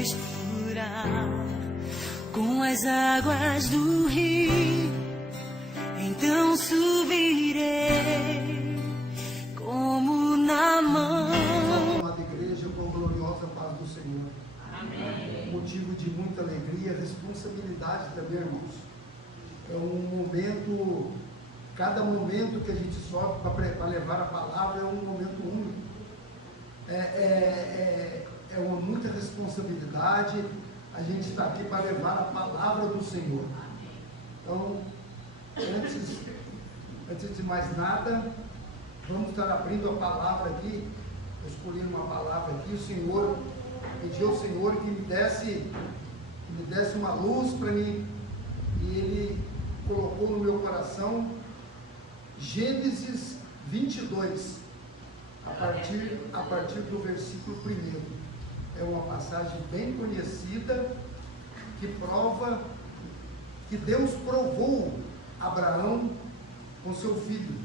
misturar com as águas do rio, então subirei como na mão. Amada igreja, com a gloriosa paz do Senhor. Amém. Motivo de muita alegria, responsabilidade também, irmãos. É um momento, cada momento que a gente sobe para levar a palavra é um momento único. É muita responsabilidade. A gente está aqui para levar a palavra do Senhor. Então, antes de mais nada, vamos estar abrindo a palavra aqui. Eu escolhi uma palavra aqui. O Senhor, pedi ao Senhor que me desse uma luz para mim, e Ele colocou no meu coração Gênesis 22, a partir do versículo 1. É uma passagem bem conhecida, que prova que Deus provou Abraão com seu filho.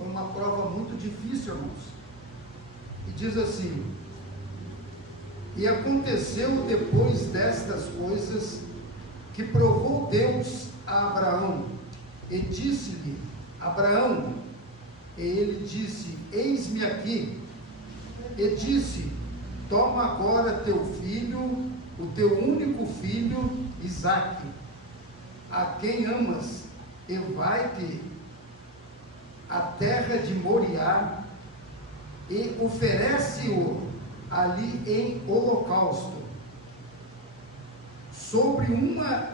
É uma prova muito difícil, irmãos. E diz assim: e aconteceu depois destas coisas, que provou Deus a Abraão, e disse-lhe: Abraão. E ele disse: eis-me aqui. E disse: toma agora teu filho, o teu único filho, Isaque, a quem amas, e vai-te à terra de Moriá, e oferece-o ali em holocausto, sobre uma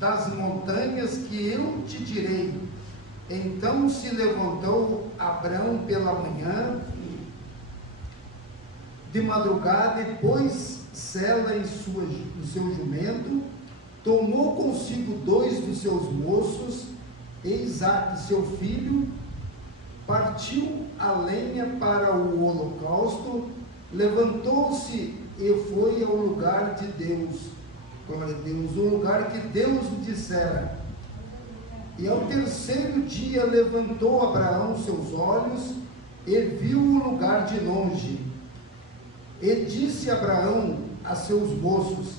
das montanhas que eu te direi. Então se levantou Abraão pela manhã, de madrugada, e pôs sela em seu jumento, tomou consigo 2 dos seus moços, e Isaque seu filho, partiu a lenha para o holocausto, levantou-se e foi ao lugar de Deus, glória a Deus, o lugar que Deus lhe dissera. E ao terceiro dia levantou Abraão seus olhos e viu o lugar de longe. E disse Abraão a seus moços: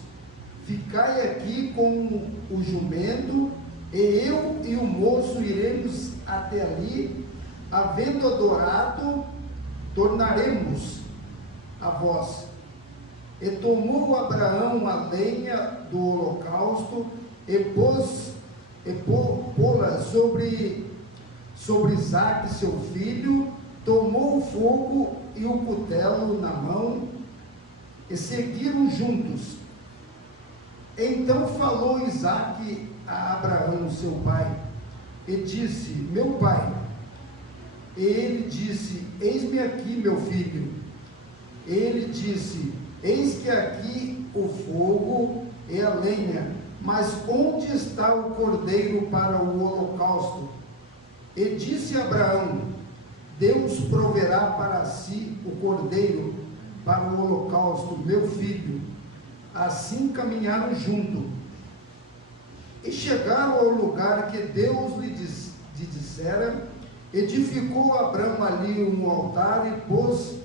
ficai aqui com o jumento, e eu e o moço iremos até ali, havendo adorado, tornaremos a vós. E tomou Abraão a lenha do holocausto, e pô-la sobre Isaque seu filho, tomou o fogo e o cutelo na mão, e seguiram juntos. Então falou Isaque a Abraão seu pai, e disse: meu pai. E ele disse: eis-me aqui, meu filho. Ele disse: eis que aqui o fogo e a lenha, mas onde está o cordeiro para o holocausto? E disse Abraão: Deus proverá para si o cordeiro para o holocausto, meu filho. Assim caminharam junto, e chegaram ao lugar que Deus lhe dissera. Edificou Abraão ali um altar, e pôs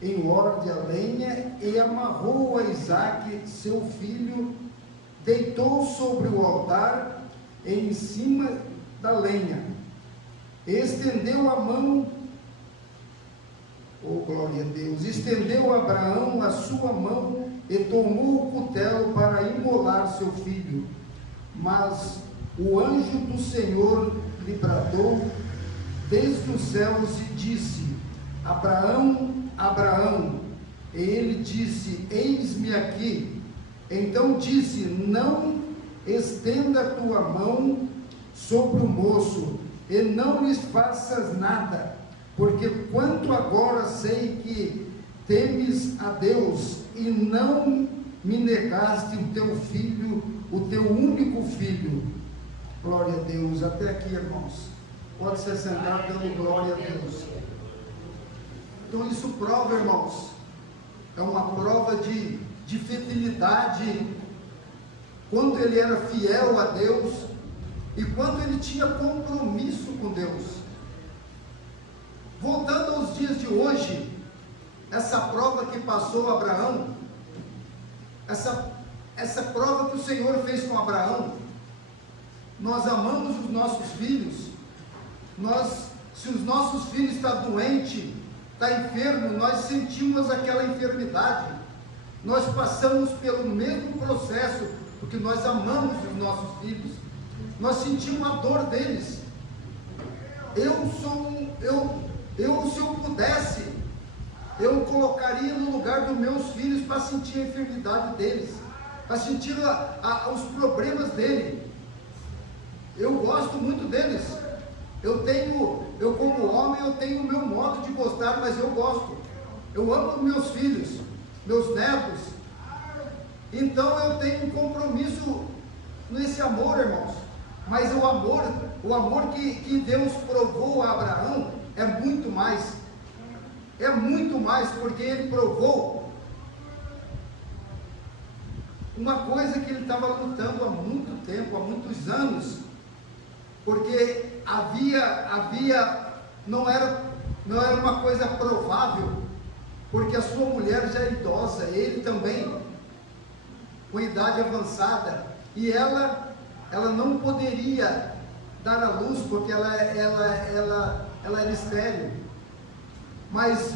em ordem a lenha, e amarrou a Isaque seu filho, deitou sobre o altar, em cima da lenha, estendeu a mão, oh glória a Deus, estendeu Abraão a sua mão, e tomou o cutelo para imolar seu filho. Mas o anjo do Senhor lhe bradou desde os céus e disse: Abraão, Abraão. E ele disse: eis-me aqui. Então disse: não estenda a tua mão sobre o moço, e não lhes faças nada, porque quanto agora sei que temes a Deus, e não me negaste o teu filho, o teu único filho. Glória a Deus. Até aqui, irmãos. Pode se sentar, dando glória a Deus. Então isso prova, irmãos, é uma prova de fidelidade, quando ele era fiel a Deus, e quando ele tinha compromisso com Deus. Voltando aos dias de hoje, essa prova que passou Abraão, essa prova que o Senhor fez com Abraão. Nós amamos os nossos filhos. Se os nossos filhos estão doentes, está enfermo, nós sentimos aquela enfermidade. Nós passamos pelo mesmo processo, porque nós amamos os nossos filhos. Nós sentimos a dor deles. Se eu pudesse, eu colocaria no lugar dos meus filhos para sentir a enfermidade deles, para sentir os problemas dele. Eu gosto muito deles. Eu como homem, eu tenho o meu modo de gostar, mas eu gosto. Eu amo meus filhos, meus netos. Então eu tenho um compromisso nesse amor, irmãos. Mas o amor que Deus provou a Abraão é muito mais. É muito mais, porque ele provou uma coisa que ele estava lutando há muito tempo, há muitos anos. Porque não era uma coisa provável, porque a sua mulher já é idosa, ele também, com idade avançada, e ela não poderia dar à luz, porque ela era estéril. Mas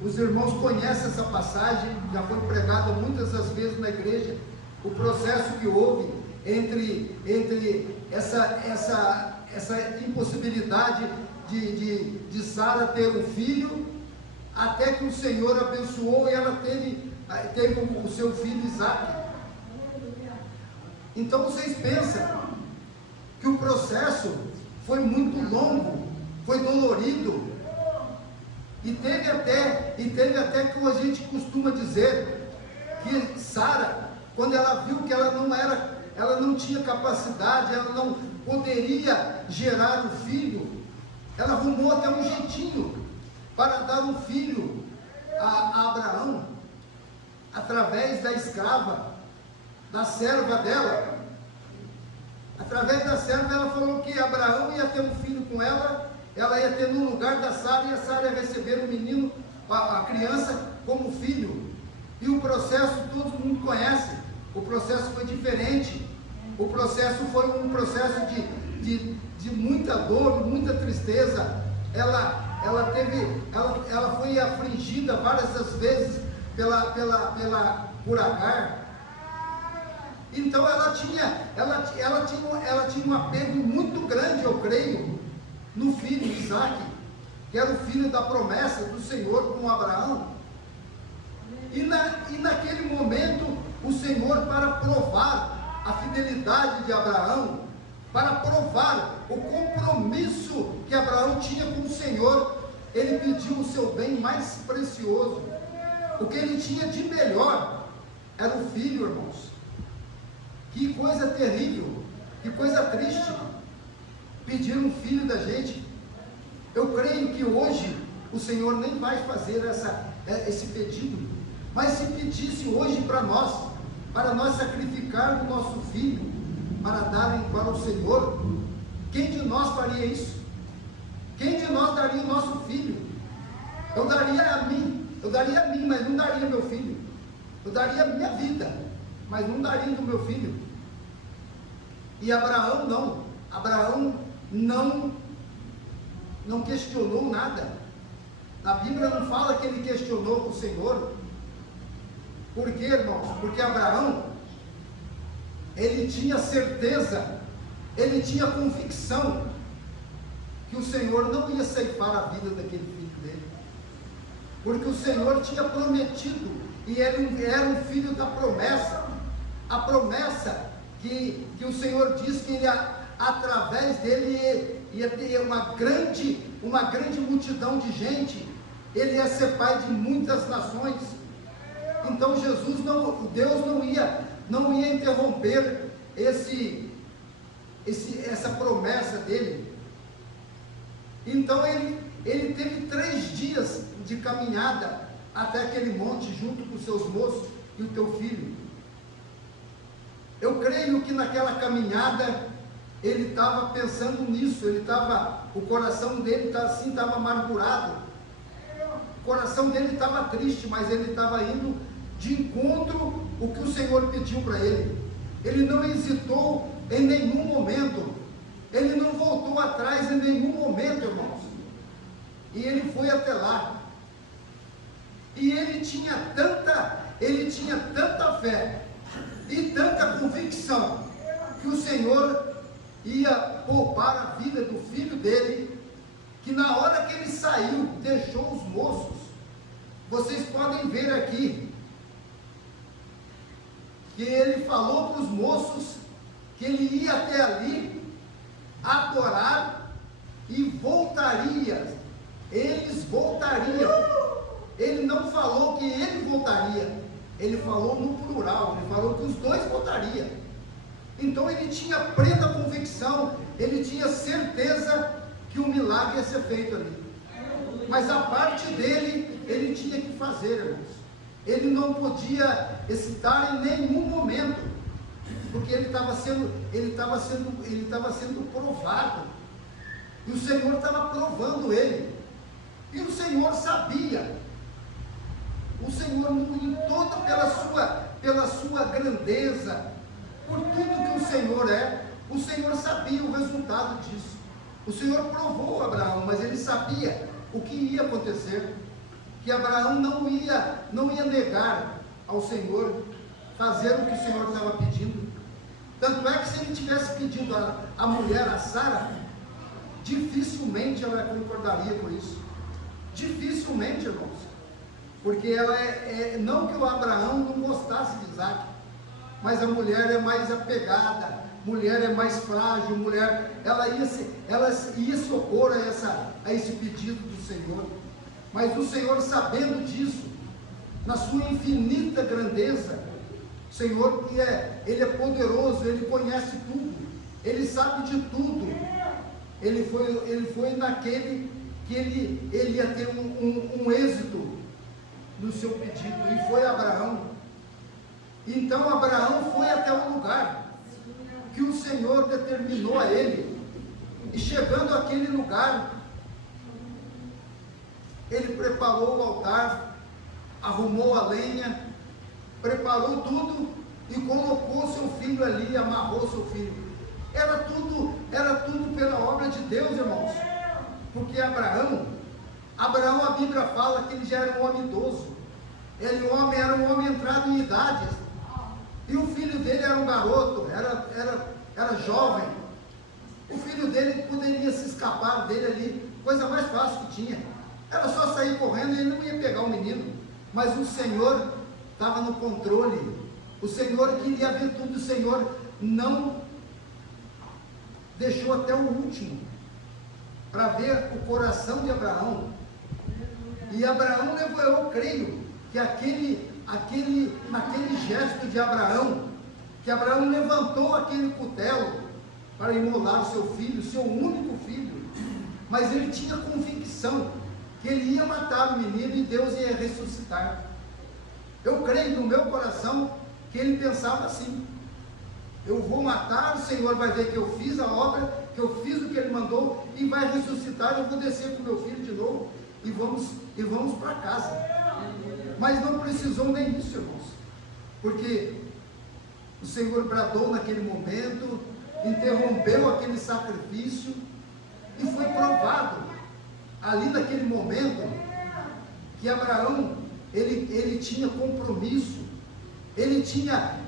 os irmãos conhecem essa passagem, já foi pregada muitas das vezes na igreja, o processo que houve entre essa impossibilidade de Sara ter um filho, até que o Senhor abençoou e ela teve o seu filho Isaac. Então vocês pensam que o processo foi muito longo, foi dolorido, e teve até que a gente costuma dizer que Sara, quando ela viu que ela não tinha capacidade, ela não poderia gerar um filho, ela arrumou até um jeitinho para dar um filho a Abraão, através da escrava, da serva dela. Através da serva, ela falou que Abraão ia ter um filho com ela ia ter no lugar da Sara, e a Sara ia receber o menino, a criança, como filho. E o processo todo mundo conhece. O processo foi diferente. O processo foi um processo de muita dor, muita tristeza. Ela foi afligida várias das vezes por Agar. Então ela tinha um apego muito grande, eu creio, no filho Isaac, que era o filho da promessa do Senhor com Abraão. E naquele momento, o Senhor, para provar a fidelidade de Abraão, para provar o compromisso que Abraão tinha com o Senhor, ele pediu o seu bem mais precioso. O que ele tinha de melhor era o filho, irmãos. Que coisa terrível, que coisa triste, pedir um filho da gente. Eu creio que hoje o Senhor nem vai fazer esse pedido, mas se pedisse hoje para nós sacrificar o nosso filho, para darem para o Senhor, quem de nós faria isso? Quem de nós daria o nosso filho? Eu daria a mim, mas não daria meu filho. Eu daria a minha vida, mas não daria do meu filho. E Abraão não. Abraão não questionou nada. Na Bíblia não fala que ele questionou o Senhor. Por quê, irmãos? Porque Abraão, ele tinha certeza, ele tinha convicção que o Senhor não ia ceifar a vida daquele filho dele, porque o Senhor tinha prometido, e ele era um filho da promessa, a promessa que o Senhor disse que ele, através dele ia ter uma grande multidão de gente, ele ia ser pai de muitas nações. Então Deus não ia interromper essa promessa dele. Então ele teve 3 dias de caminhada até aquele monte, junto com seus moços e o teu filho. Eu creio que naquela caminhada ele estava pensando nisso, o coração dele estava amargurado. coração dele estava triste, mas ele estava indo de encontro o que o Senhor pediu para ele. Ele não hesitou em nenhum momento, ele não voltou atrás em nenhum momento, irmãos, e ele foi até lá, e ele tinha tanta fé e tanta convicção que o Senhor ia poupar a vida do filho dele, que na hora que ele saiu, deixou os moços. Vocês podem ver aqui que ele falou para os moços que ele ia até ali adorar e voltaria. Eles voltariam. Ele não falou que ele voltaria, ele falou no plural, ele falou que os dois voltariam. Então ele tinha plena convicção, ele tinha certeza que o milagre ia ser feito ali. Mas a parte dele, ele tinha que fazer, irmãos. Ele não podia hesitar em nenhum momento, porque ele estava sendo provado, e o Senhor estava provando ele, e o Senhor sabia. O Senhor, pela sua grandeza, por tudo que o Senhor é, o Senhor sabia o resultado disso. O Senhor provou Abraão, mas ele sabia o que ia acontecer, que Abraão não ia negar ao Senhor fazer o que o Senhor estava pedindo. Tanto é que se ele tivesse pedido a mulher, a Sara, dificilmente ela concordaria com isso. Dificilmente, irmãos. Porque ela não que o Abraão não gostasse de Isaac, mas a mulher é mais apegada, mulher é mais frágil, mulher, ela ia se opor a esse pedido do Senhor. Mas o Senhor, sabendo disso, na sua infinita grandeza, o Senhor, Ele é poderoso, Ele conhece tudo, Ele sabe de tudo. Ele foi naquele que ele ia ter um êxito no seu pedido, e foi Abraão. Então Abraão foi até o lugar que o Senhor determinou a ele, e chegando àquele lugar, ele preparou o altar, arrumou a lenha, preparou tudo e colocou seu filho ali, amarrou seu filho. Era tudo pela obra de Deus, irmãos, porque Abraão, a Bíblia fala que ele já era um homem idoso, era um homem entrado em idades, e o filho dele era um garoto, era jovem. O filho dele poderia se escapar dele ali, coisa mais fácil que tinha, era só sair correndo e ele não ia pegar o menino. Mas o Senhor estava no controle, o Senhor queria ver tudo, o Senhor não deixou até o último para ver o coração de Abraão. E Abraão levou, eu creio que aquele gesto de Abraão, que Abraão levantou aquele cutelo para imolar o seu filho, seu único filho, mas ele tinha convicção que ele ia matar o menino e Deus ia ressuscitar. Eu creio no meu coração que ele pensava assim: eu vou matar, o Senhor vai ver que eu fiz a obra, que eu fiz o que ele mandou, e vai ressuscitar, eu vou descer com meu filho de novo, e vamos para casa. Mas não precisou nem isso, irmãos, porque o Senhor bradou naquele momento, interrompeu aquele sacrifício, e foi provado ali naquele momento que Abraão, ele tinha compromisso, ele tinha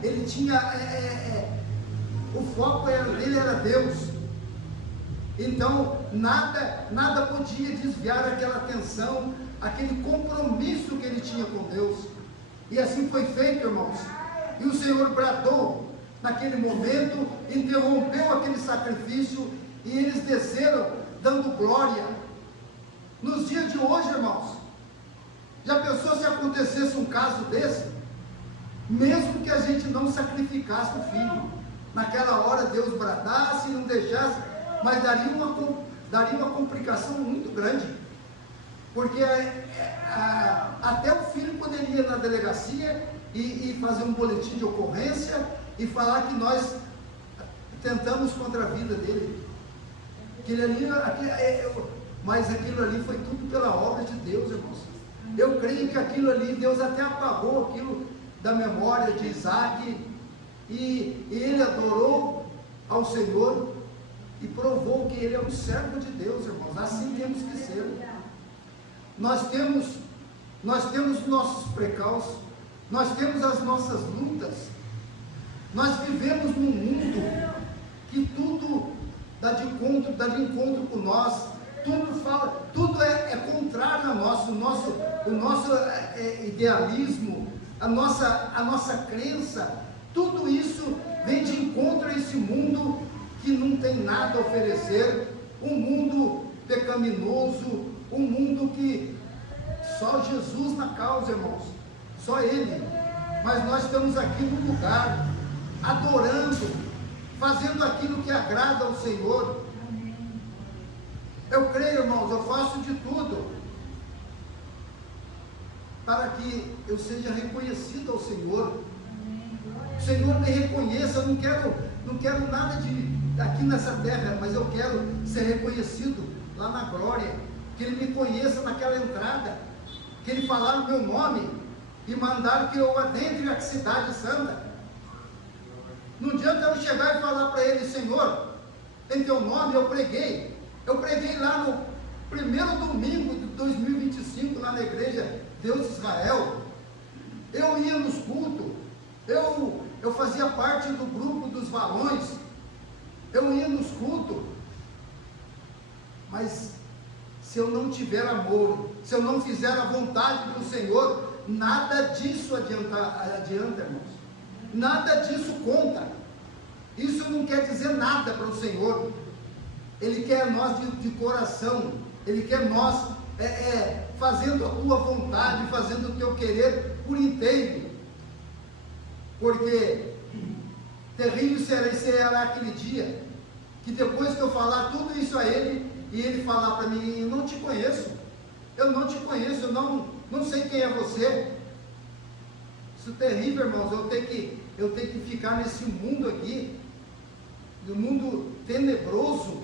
o foco dele era Deus. Então nada podia desviar aquela atenção, aquele compromisso que ele tinha com Deus. E assim foi feito, irmãos. E o Senhor bradou naquele momento, interrompeu aquele sacrifício, e eles desceram dando glória. Nos dias de hoje, irmãos, já pensou se acontecesse um caso desse? Mesmo que a gente não sacrificasse o filho, naquela hora Deus bradasse e não deixasse, mas daria uma complicação muito grande, porque até o filho poderia ir na delegacia e fazer um boletim de ocorrência e falar que nós tentamos contra a vida dele, mas aquilo ali foi tudo pela obra de Deus, irmãos. Eu creio que aquilo ali, Deus até apagou aquilo da memória de Isaac, e ele adorou ao Senhor e provou que ele é um servo de Deus, irmãos. Assim temos que ser. Nós temos nossos precalços, nós temos as nossas lutas, nós vivemos num mundo que tudo dá de encontro com nós, tudo é contrário a nós, o nosso idealismo, a nossa crença, tudo isso vem de encontro a esse mundo que não tem nada a oferecer, um mundo pecaminoso, um mundo que só Jesus na causa, irmãos, só Ele. Mas nós estamos aqui no lugar, adorando, fazendo aquilo que agrada ao Senhor. Eu creio, irmãos, eu faço de tudo para que eu seja reconhecido ao Senhor. O Senhor me reconheça. Eu não quero nada aqui nessa terra, mas eu quero ser reconhecido lá na glória, que Ele me conheça naquela entrada, que Ele falar o meu nome e mandar que eu adentre a cidade santa. Não adianta eu chegar e falar para Ele: Senhor, em Teu nome eu preguei lá no primeiro domingo de 2025, lá na igreja Deus de Israel. Eu ia nos cultos, eu fazia parte do grupo dos varões, eu ia nos cultos, mas se eu não tiver amor, se eu não fizer a vontade do Senhor, nada disso adianta, irmãos. Nada disso conta. Isso não quer dizer nada para o Senhor. Ele quer nós de coração, Ele quer nós fazendo a tua vontade, fazendo o teu querer por inteiro. Porque terrível será aquele dia, que depois que eu falar tudo isso a Ele, e Ele falar para mim: eu não te conheço, eu não sei quem é você. Isso é terrível, irmãos. Eu tenho que ficar nesse mundo aqui, no mundo tenebroso,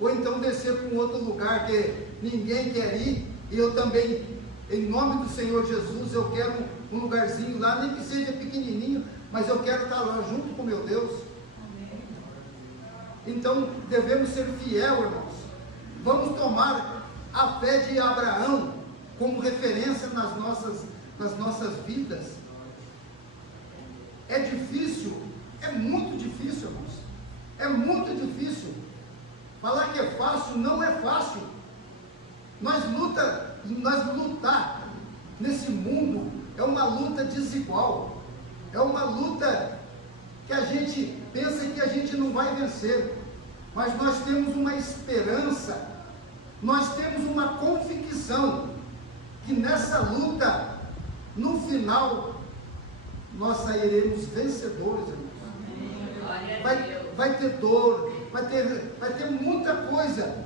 ou então descer para um outro lugar que ninguém quer ir, e eu também, em nome do Senhor Jesus, eu quero um lugarzinho lá, nem que seja pequenininho, mas eu quero estar lá junto com meu Deus. Então devemos ser fiel, irmãos. Vamos tomar a fé de Abraão como referência nas nossas vidas. É difícil, é muito difícil, irmãos. É muito difícil. Falar que é fácil, não é fácil. Nós lutar nesse mundo é uma luta desigual. É uma luta que a gente pensa que a gente não vai vencer. Mas nós temos uma esperança, nós temos uma convicção que nessa luta, no final, nós sairemos vencedores, irmãos. Vai ter dor, vai ter muita coisa,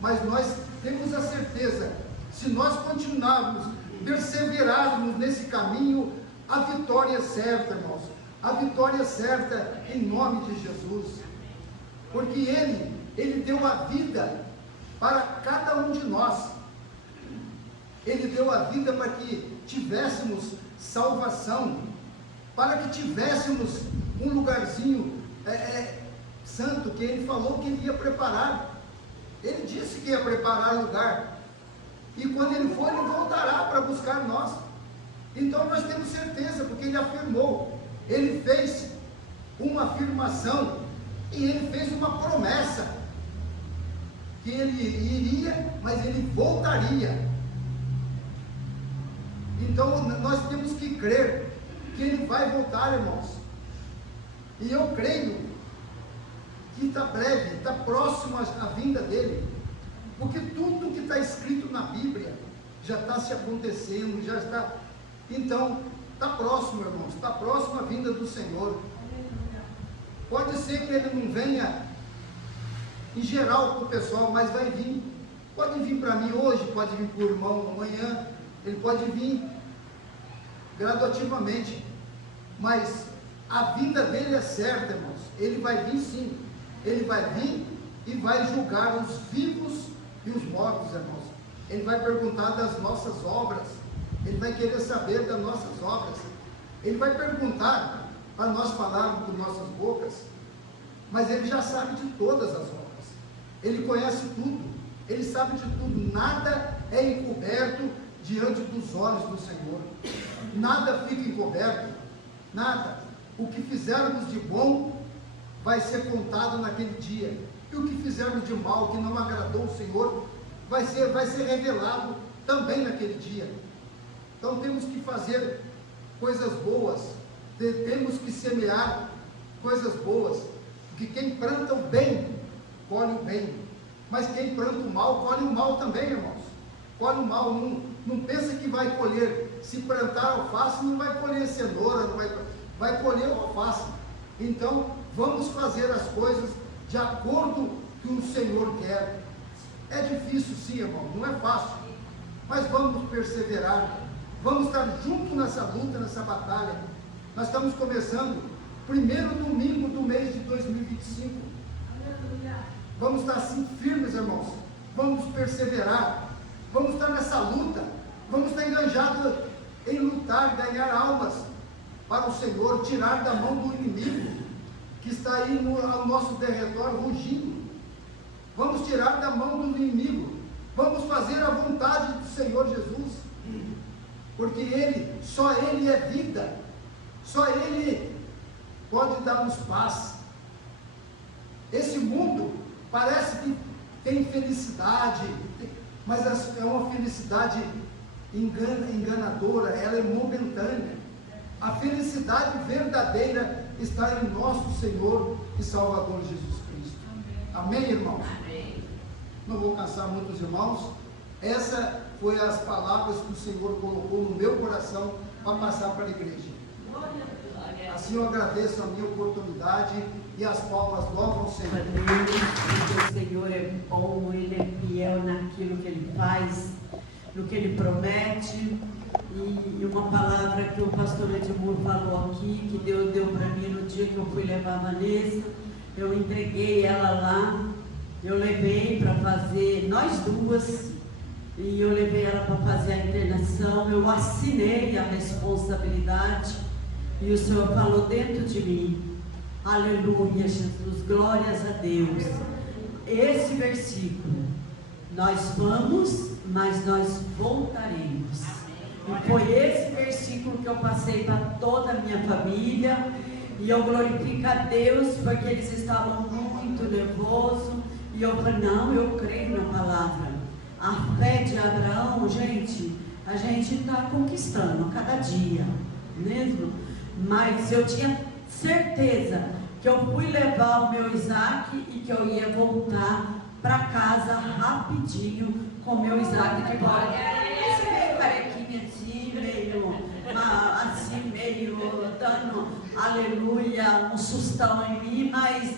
mas nós temos a certeza, se nós continuarmos, perseverarmos nesse caminho, a vitória é certa, irmãos. A vitória é certa em nome de Jesus. Porque Ele deu a vida para cada um de nós. Ele deu a vida para que tivéssemos salvação, para que tivéssemos um lugarzinho santo, que Ele falou que Ele ia preparar. Ele disse que ia preparar lugar, e quando Ele for, Ele voltará para buscar nós. Então nós temos certeza, porque Ele afirmou, Ele fez uma afirmação, e Ele fez uma promessa, que Ele iria, mas Ele voltaria. Então nós temos que crer que Ele vai voltar, irmãos. E eu creio que está breve, está próximo a vinda dEle, porque tudo que está escrito na Bíblia já está se acontecendo, já está. Então está próximo, irmãos, está próximo a vinda do Senhor. Pode ser que Ele não venha em geral para o pessoal, mas vai vir. Pode vir para mim hoje, pode vir para o irmão amanhã, Ele pode vir gradativamente, mas a vinda dEle é certa, irmãos. Ele vai vir sim, Ele vai vir e vai julgar os vivos e os mortos, irmãos. Ele vai perguntar das nossas obras. Ele vai querer saber das nossas obras. Ele vai perguntar para nós falarmos com nossas bocas, mas Ele já sabe de todas as obras. Ele conhece tudo. Ele sabe de tudo. Nada é encoberto diante dos olhos do Senhor. Nada fica encoberto. Nada. O que fizermos de bom vai ser contado naquele dia. E o que fizermos de mal, que não agradou o Senhor, vai ser revelado também naquele dia. Então temos que fazer coisas boas, temos que semear coisas boas, porque quem planta o bem, colhe o bem, mas quem planta o mal, colhe o mal também, irmãos. Colhe o mal. Não pensa que vai colher, se plantar alface, não vai colher cenoura, vai colher alface. Então vamos fazer as coisas de acordo com o que o Senhor quer. É difícil sim, irmão, não é fácil, mas vamos perseverar, vamos estar juntos nessa luta, nessa batalha. Nós estamos começando primeiro domingo do mês de 2025, vamos estar assim firmes, irmãos, vamos perseverar, vamos estar nessa luta, vamos estar engajados em lutar, ganhar almas para o Senhor, tirar da mão do inimigo, que está aí ao nosso derredor rugindo. Vamos tirar da mão do inimigo, vamos fazer a vontade do Senhor Jesus, porque só Ele é vida, só Ele pode dar-nos paz. Esse mundo parece que tem felicidade, mas é uma felicidade enganadora, ela é momentânea. A felicidade verdadeira está em nosso Senhor e Salvador Jesus Cristo. Amém, irmão? Amém. Não vou cansar muitos irmãos. Essa foi as palavras que o Senhor colocou no meu coração para passar para a igreja. Assim eu agradeço a minha oportunidade e as palmas louvam o Senhor. O Senhor é bom, Ele é fiel naquilo que Ele faz, no que Ele promete. E uma palavra que o pastor Edmur falou aqui, que Deus deu para mim no dia que eu fui levar a Vanessa, eu entreguei ela lá, eu levei para fazer, nós duas, e eu levei ela para fazer a internação, eu assinei a responsabilidade, e o Senhor falou dentro de mim, aleluia, Jesus, glórias a Deus. Esse versículo, nós vamos, mas nós voltaremos. E foi esse versículo que eu passei para toda a minha família, e eu glorifico a Deus, porque eles estavam muito nervosos, e eu falei, não, eu creio na palavra. A fé de Abraão, gente, a gente está conquistando cada dia, mesmo, mas eu tinha certeza que eu fui levar o meu Isaac e que eu ia voltar para casa rapidinho com o meu Isaac de volta. Esse meio carequinha assim, meio dando aleluia, um sustão em mim, mas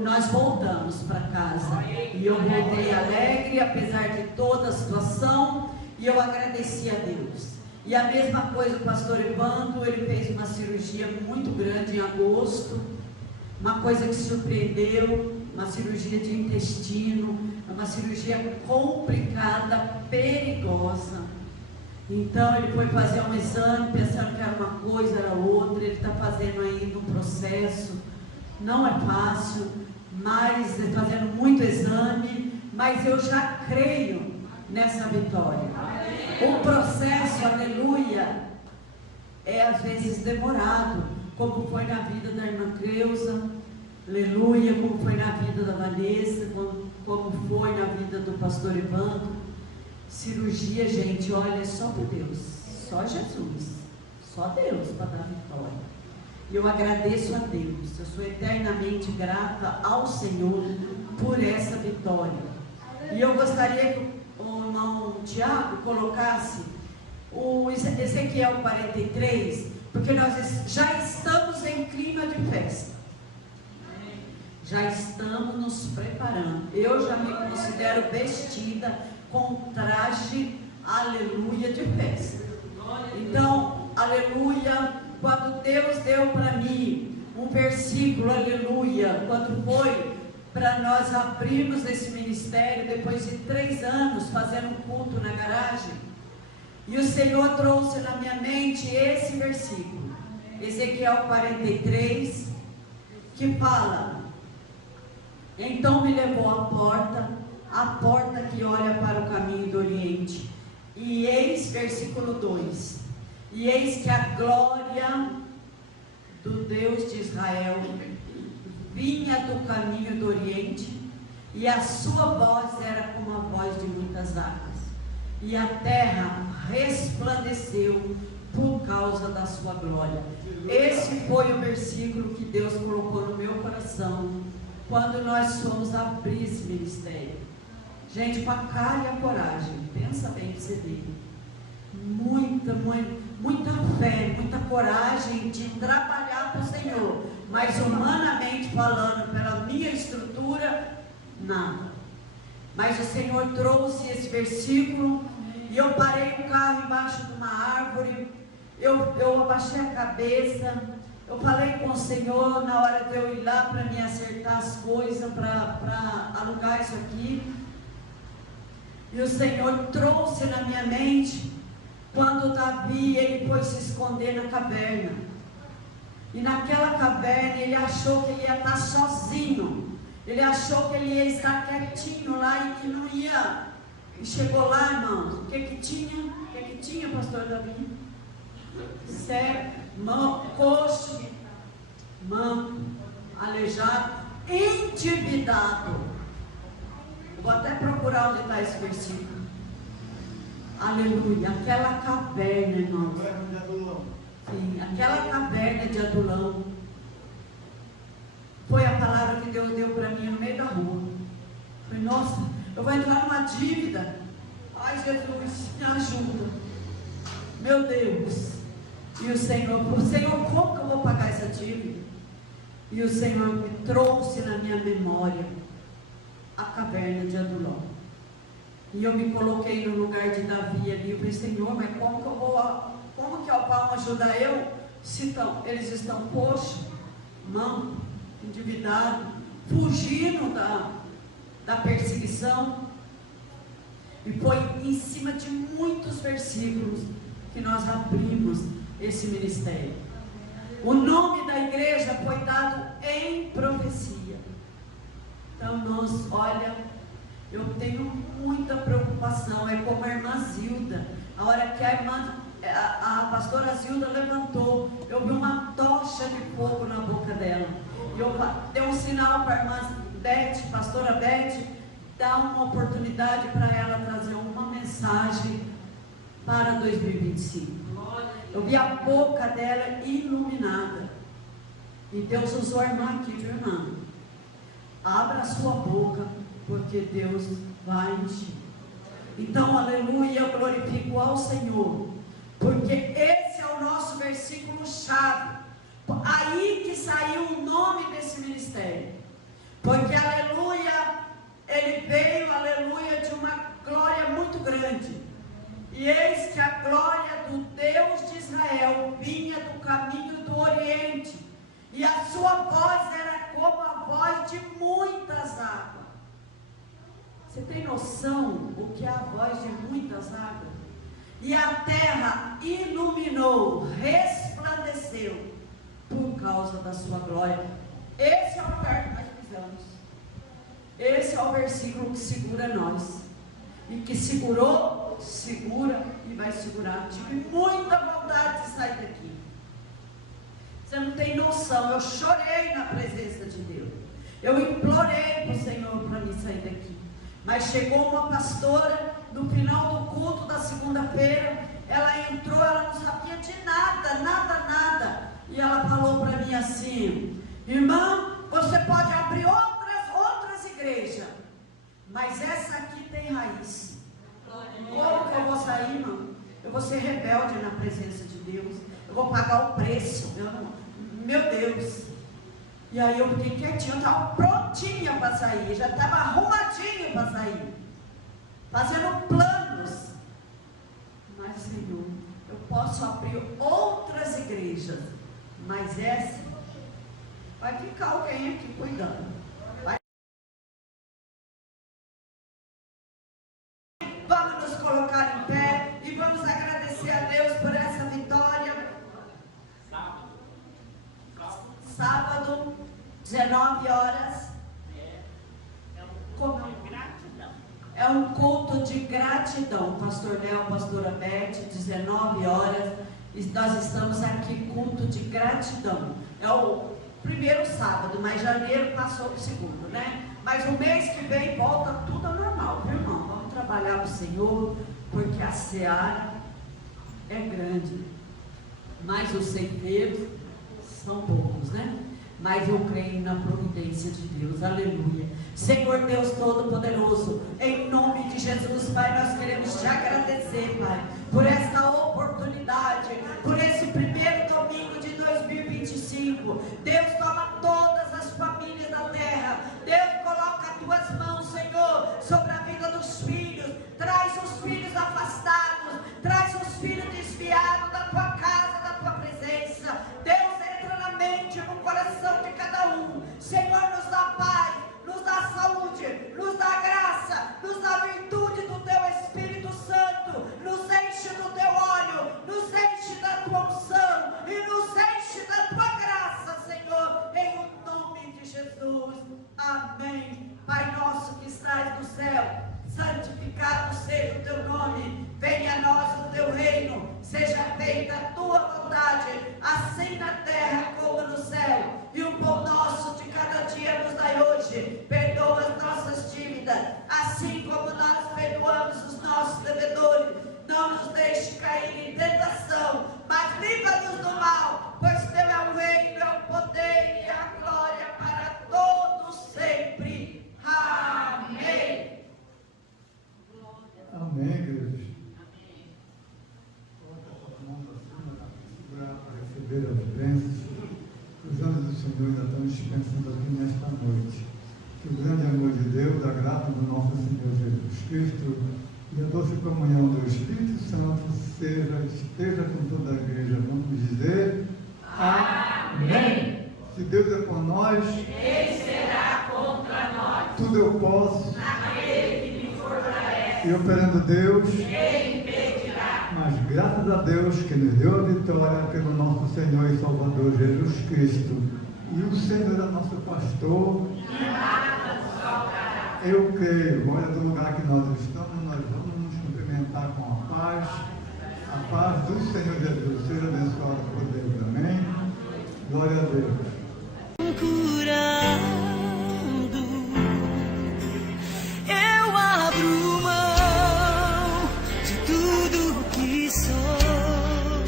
nós voltamos para casa. E eu voltei alegre, apesar de toda a situação, e eu agradeci a Deus. E a mesma coisa o pastor Evandro, ele fez uma cirurgia muito grande em agosto, uma coisa que surpreendeu, uma cirurgia de intestino, uma cirurgia complicada, perigosa. Então ele foi fazer um exame, pensando que era uma coisa, era outra, ele está fazendo ainda um processo, não é fácil, mas fazendo muito exame, mas eu já creio nessa vitória. O processo, aleluia, é às vezes demorado, como foi na vida da irmã Creuza, aleluia, como foi na vida da Vanessa, como foi na vida do pastor Evandro. Cirurgia, gente, olha, só por Deus, só Jesus, só Deus para dar vitória. E eu agradeço a Deus, eu sou eternamente grata ao Senhor por essa vitória. E eu gostaria que o irmão Tiago colocasse o Ezequiel 43, porque nós já estamos em clima de festa. Já estamos nos preparando. Eu já me considero vestida com traje, aleluia, de festa. Então, aleluia, quando Deus deu para mim um versículo, aleluia, quando foi para nós abrirmos esse ministério depois de 3 anos fazendo culto na garagem. E o Senhor trouxe na minha mente esse versículo, Ezequiel 43, que fala: então me levou à porta que olha para o caminho do Oriente. E eis, versículo 2, e eis que a glória do Deus de Israel vinha do caminho do Oriente, e a sua voz era como a voz de muitas águas, e a terra resplandeceu por causa da sua glória. Esse foi o versículo que Deus colocou no meu coração quando nós fomos abrir esse ministério. Gente, com a cara e a coragem, pensa bem para você ver, muita fé, muita coragem de trabalhar para o Senhor, mas humanamente falando, pela minha estrutura, nada. Mas o Senhor trouxe esse versículo, e eu parei o carro embaixo de uma árvore, eu abaixei a cabeça, eu falei com o Senhor na hora de eu ir lá para me acertar as coisas, para alugar isso aqui. E o Senhor trouxe na minha mente quando Davi, ele foi se esconder na caverna. E naquela caverna ele achou que ele ia estar sozinho. Ele achou que ele ia estar quietinho lá e que não ia. E chegou lá, irmãos, o que tinha, pastor Davi? Cego, coxo, manco, aleijado, endividado. Vou até procurar onde está esse versículo. Aleluia. Aquela caverna, irmão. Sim, aquela caverna de Adulão. Foi a palavra que Deus deu para mim no meio da rua. Falei, nossa, eu vou entrar numa dívida. Ai, Jesus, me ajuda. Meu Deus. E o Senhor, como que eu vou pagar essa dívida? E o Senhor me trouxe na minha memória a caverna de Adulão. E eu me coloquei no lugar de Davi ali. Eu falei, Senhor, mas como que vão ajudar eu? Se eles estão coxos, mancos, endividados, fugindo da perseguição. E foi em cima de muitos versículos que nós abrimos esse ministério. O nome da igreja foi dado em profecia. Então, irmãos, olha, eu tenho muita preocupação. É como a irmã Zilda. A hora que a pastora Zilda levantou, eu vi uma tocha de fogo na boca dela. E eu dei um sinal para a irmã Beth, pastora Beth, dar uma oportunidade para ela trazer uma mensagem para 2025. Eu vi a boca dela iluminada. E Deus usou a irmã aqui, viu, irmã? Abra a sua boca, porque Deus vai encher. Então, aleluia, eu glorifico ao Senhor, porque esse é o nosso versículo-chave. Aí que saiu o nome desse ministério. Porque, aleluia, ele veio, aleluia, de uma glória muito grande. E eis que a glória do Deus de Israel vinha do caminho do Oriente. E a sua voz era como a voz de muitas águas. Você tem noção o que é a voz de muitas águas? E a terra iluminou, resplandeceu por causa da sua glória. Esse é o lugar que nós precisamos. Esse é o versículo que segura nós. E que segurou, segura e vai segurar. Tive muita vontade de sair daqui. Você não tem noção. Eu chorei na presença de Deus. Eu implorei para o Senhor para me sair daqui. Mas chegou uma pastora no final do culto da segunda-feira. Ela entrou, ela não sabia de nada. E ela falou para mim assim: irmã, você pode abrir outras igrejas, mas essa aqui tem raiz. Como que eu vou sair, irmão? Eu vou ser rebelde na presença de Deus. Eu vou pagar o preço. Meu Deus. E aí eu fiquei quietinha, eu estava prontinha para sair, já estava arrumadinho para sair, fazendo planos. Mas, Senhor, eu posso abrir outras igrejas, mas essa vai ficar alguém aqui cuidando. 19 horas. É um culto de gratidão. Pastor Léo, pastora Beth, 19 horas. E nós estamos aqui, culto de gratidão. É o primeiro sábado, mas janeiro passou para o segundo, né? Mas o mês que vem volta tudo ao normal, viu, irmão? Vamos trabalhar para o Senhor, porque a seara é grande. Mas os ceifeiros são poucos, né? Mas eu creio na providência de Deus, aleluia. Senhor Deus Todo-Poderoso, em nome de Jesus, Pai, nós queremos te agradecer, Pai, por esta oportunidade, por esse primeiro domingo de 2025. Deus, toma todas as famílias da terra. Deus, coloca as tuas mãos, Senhor, sobre a vida dos filhos. Traz os filhos afastados, traz os filhos desviados da tua casa, da tua presença. Deus, entra na mente, no coração de cada um. Senhor, nos dá paz, nos dá saúde, nos dá graça, nos dá virtude do teu Espírito Santo, nos enche do teu óleo, nos enche da tua unção e nos enche da tua graça, Senhor, em o nome de Jesus. Amém. Pai nosso que estás no céu, santificado seja o teu nome, venha a nós o teu reino, seja feita a tua vontade, assim na terra como no céu. E o pão nosso de cada dia nos dai hoje, perdoa as nossas dívidas, assim como nós perdoamos os nossos devedores. Não nos deixe cair em tentação, mas livra-nos do mal, pois teu é o reino, é o poder e a glória para todos sempre. Amém. Amém, igreja. Coloca a sua mão para receber as bênçãos. Os anjos do Senhor ainda estão dispensando aqui nesta noite. Que o grande amor de Deus, a graça do nosso Senhor Jesus Cristo e a doce comunhão do Espírito Santo esteja com toda a igreja. Vamos dizer amém. Se Deus é por nós, Quem será contra nós? tudo eu posso Aquele que me fortalece. e operando Deus. Quem impedirá? Mas graças a Deus que nos deu a vitória pelo nosso Senhor e Salvador Jesus Cristo. E o Senhor é nosso pastor. Eu creio, olha do lugar que nós estamos, nós vamos nos cumprimentar com a paz. A paz do Senhor Jesus seja abençoada por Deus. Amém? Glória a Deus. Curando, eu abro mão de tudo que sou,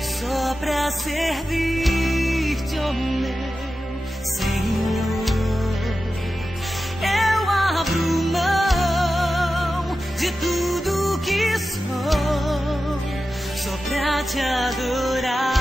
só pra servir-te, oh meu Senhor. Eu abro mão de tudo que sou, só pra te adorar.